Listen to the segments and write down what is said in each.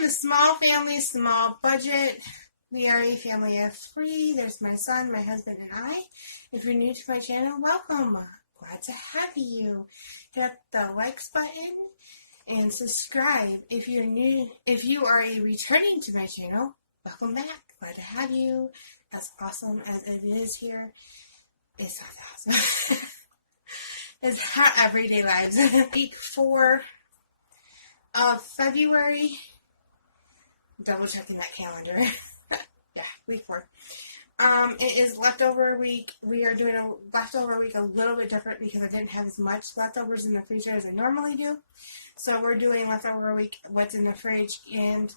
in a small family, small budget. We are a family of 3. There's my son, my husband, and I. If you're new to my channel, welcome. Glad to have you. Hit the likes button and subscribe. If you're new, if you are a returning to my channel, welcome back. Glad to have you. As awesome as it is here, it's not that awesome. It's our everyday lives. Week 4 of February. Double checking that calendar. Yeah, week 4. It is leftover week. We are doing a leftover week a little bit different because I didn't have as much leftovers in the freezer as I normally do. So we're doing leftover week, what's in the fridge, and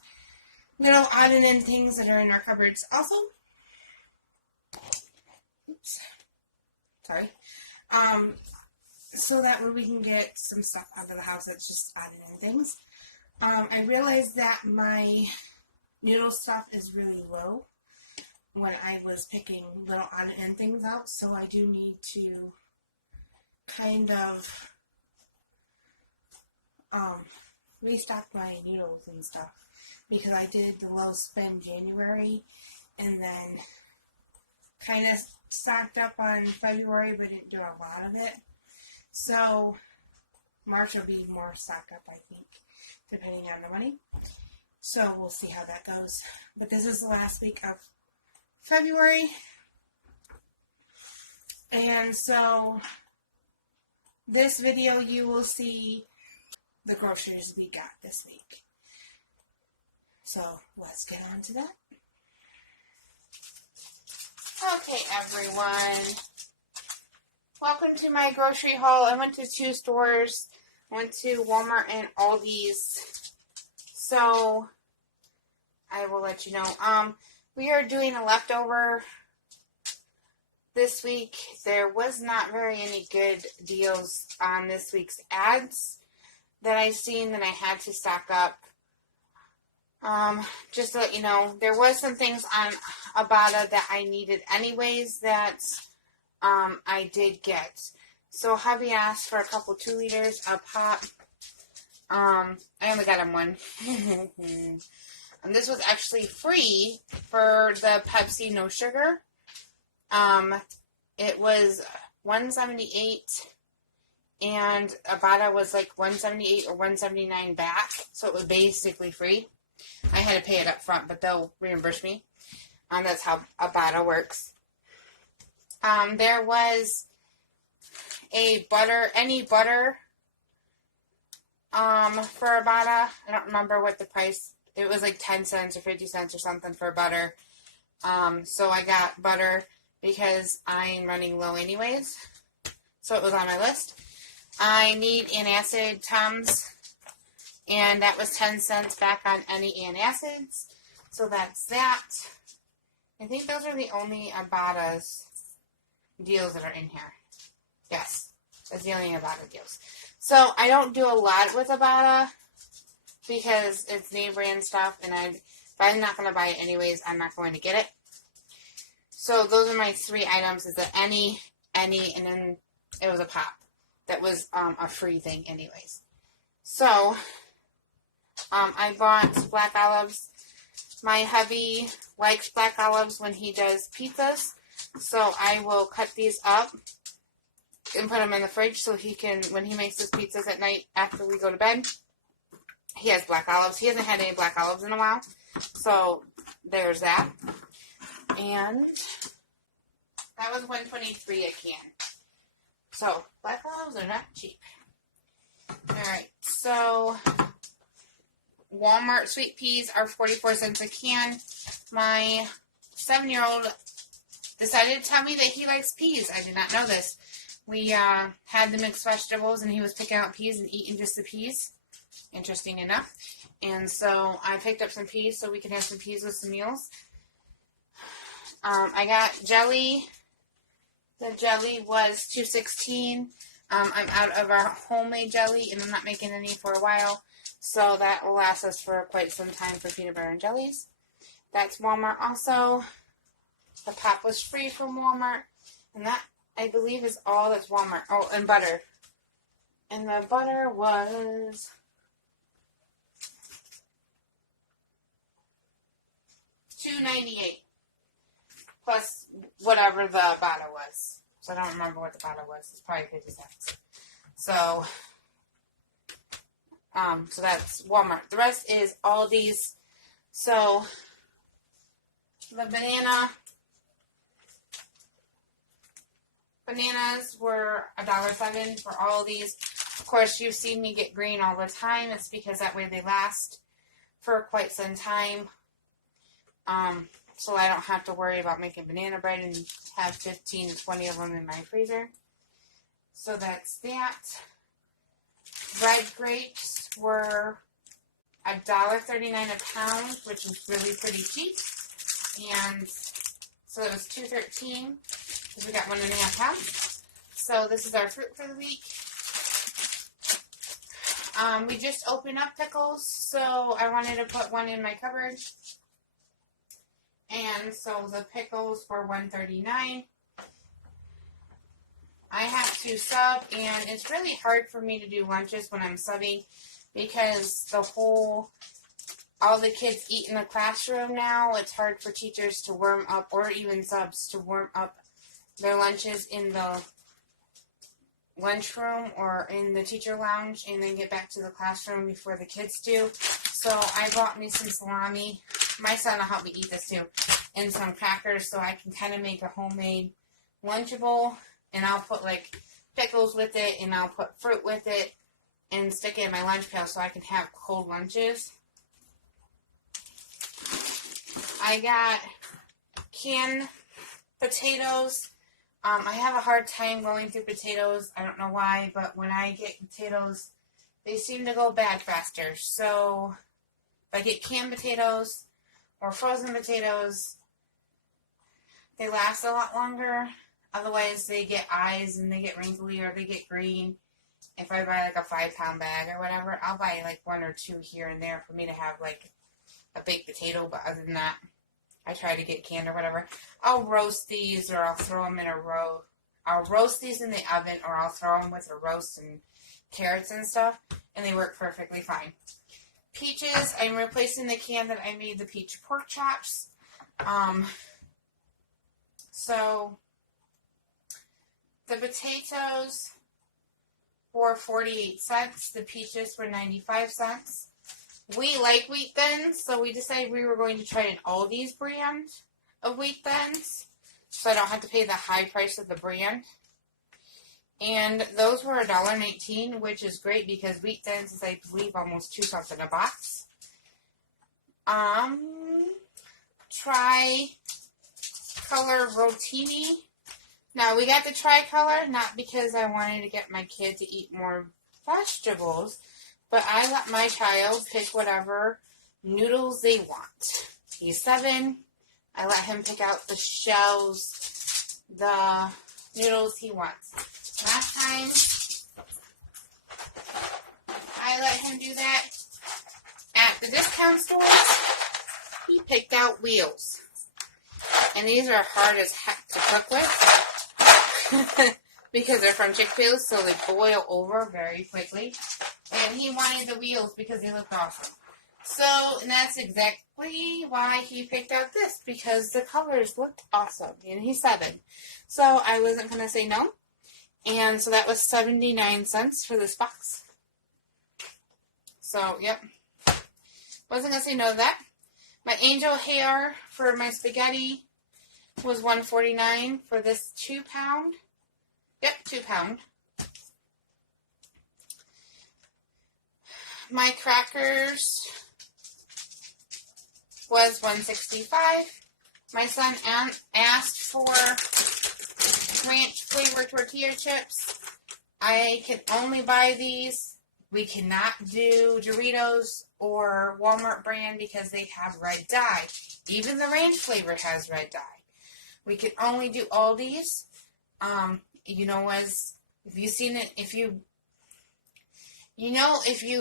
little odd and end things that are in our cupboards. Also, oops, sorry. So that way we can get some stuff out of the house that's just odd and end things. I realized that my noodle stuff is really low when I was picking little odd and end things out, so I do need to kind of restock my noodles and stuff, because I did the low spend January and then kind of stocked up on February but didn't do a lot of it. So March will be more stocked up, I think, depending on the money. So we'll see how that goes. But this is the last week of February. And so this video you will see the groceries we got this week. So let's get on to that. Okay, everyone. Welcome to my grocery haul. I went to 2 stores. I went to Walmart and Aldi's. So I will let you know. We are doing a leftover this week. There was not very any good deals on this week's ads that I've seen that I had to stock up. Just to let you know, there was some things on Ibotta that I needed anyways that I did get. So hubby asked for a couple 2 liters of pop. I only got him 1. And this was actually free for the Pepsi no sugar. It was $1.78 and Ibotta was like $1.78 or $1.79 back. So it was basically free. I had to pay it up front, but they'll reimburse me. That's how Ibotta works. There was a butter, any butter, for Ibotta. I don't remember what the price, it was like 10 cents or 50 cents or something for butter. So I got butter because I'm running low anyways. So it was on my list. I need antacid Tums, and that was 10 cents back on any antacids. So that's that. I think those are the only Ibotta's deals that are in here. Yes, that's the only Ibotta deals. So I don't do a lot with Ibotta because it's name brand stuff, and if I'm not going to buy it anyways, I'm not going to get it. So those are my 3 items. Is that any, and then it was a pop. That was a free thing anyways. So I bought black olives. My hubby likes black olives when he does pizzas. So I will cut these up and put them in the fridge so he can, when he makes his pizzas at night after we go to bed, he has black olives. He hasn't had any black olives in a while. So there's that. And that was $1.23 a can. So black olives are not cheap. Alright, so Walmart sweet peas are 44 cents a can. My 7-year-old decided to tell me that he likes peas. I did not know this. We had the mixed vegetables, and he was picking out peas and eating just the peas. Interesting enough. And so I picked up some peas so we can have some peas with some meals. I got jelly. The jelly was $2.16. I'm out of our homemade jelly, and I'm not making any for a while. So that will last us for quite some time for peanut butter and jellies. That's Walmart also. The pop was free from Walmart. And that, I believe, is all that's Walmart. Oh, and butter. And the butter was $2.98 plus whatever the bottle was. So I don't remember what the bottle was. It's probably 50 cents. So that's Walmart. The rest is Aldi's. So the bananas were $1.07 for all of these. Of course, you've seen me get green all the time. It's because that way they last for quite some time. So I don't have to worry about making banana bread and have 15 to 20 of them in my freezer. So that's that. Red grapes were $1.39 a pound, which is really pretty cheap. And so it was $2.13 because we got 1.5 pounds. So this is our fruit for the week. We just opened up pickles, so I wanted to put one in my cupboard. And so the pickles were $1.39. I have to sub, and it's really hard for me to do lunches when I'm subbing because all the kids eat in the classroom now. It's hard for teachers to warm up, or even subs to warm up their lunches in the lunchroom or in the teacher lounge and then get back to the classroom before the kids do. So I bought me some salami. My son will help me eat this too. And some crackers so I can kind of make a homemade Lunchable. And I'll put like pickles with it and I'll put fruit with it and stick it in my lunch pail so I can have cold lunches. I got canned potatoes. I have a hard time going through potatoes. I don't know why, but when I get potatoes, they seem to go bad faster. So if I get canned potatoes or frozen potatoes, they last a lot longer. Otherwise, they get eyes and they get wrinkly or they get green. If I buy like a 5-pound bag or whatever, I'll buy like 1 or 2 here and there for me to have like a baked potato. But other than that, I try to get canned or whatever. I'll roast these or I'll throw them in a row. I'll roast these in the oven or I'll throw them with a roast and carrots and stuff. And they work perfectly fine. Peaches, I'm replacing the can that I made the peach pork chops. So the potatoes were 48 cents. The peaches were 95 cents. We like wheat thins, so we decided we were going to try an Aldi's brand of wheat thins, so I don't have to pay the high price of the brand. And those were $1.19, which is great because wheat thins is, I believe, almost $2 a box. Tricolor rotini. Now, we got the tricolor, not because I wanted to get my kid to eat more vegetables, but I let my child pick whatever noodles they want. He's 7. I let him pick out the shells, the noodles he wants. Last time, I let him do that at the discount stores. He picked out wheels. And these are hard as heck to cook with because they're from Chick-fil-A, so they boil over very quickly. And he wanted the wheels because they looked awesome. So, and that's exactly why he picked out this, because the colors looked awesome. And he's 7. So I wasn't going to say no. And so that was 79 cents for this box. So, yep. Wasn't going to say no to that. My angel hair for my spaghetti was $1.49 for this 2-pound. Yep, 2-pound. My crackers was $1.65. My son asked for ranch flavored tortilla chips. I can only buy these. We cannot do Doritos or Walmart brand because they have red dye. Even the ranch flavor has red dye. We can only do Aldi's. You know, if you've seen it, if you've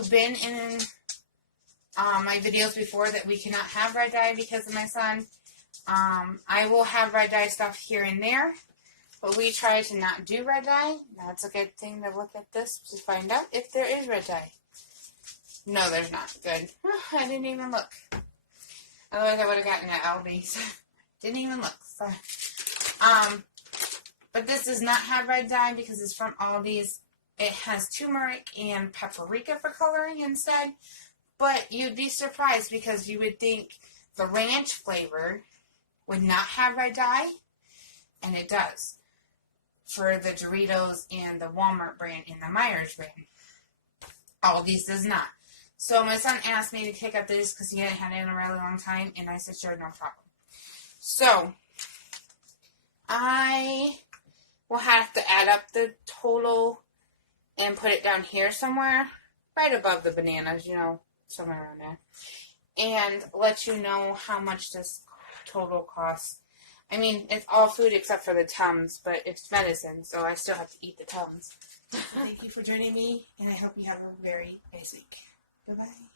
been in my videos before, that we cannot have red dye because of my son. I will have red dye stuff here and there, but we try to not do red dye. That's a good thing to look at this to find out if there is red dye. No, there's not. Good. I didn't even look. Otherwise, I would have gotten it at Aldi's. Didn't even look. Sorry. But this does not have red dye because it's from Aldi's. It has turmeric and paprika for coloring instead. But you'd be surprised because you would think the ranch flavor would not have red dye. And it does. For the Doritos and the Walmart brand and the Myers brand. Aldi's does not. So my son asked me to pick up this because he hadn't had it in a really long time. And I said, sure, no problem. So, I will have to add up the total and put it down here somewhere. Right above the bananas, somewhere around there. And let you know how much this total costs. I mean, it's all food except for the Tums, but it's medicine, so I still have to eat the Tums. Thank you for joining me, and I hope you have a very nice week. Bye-bye.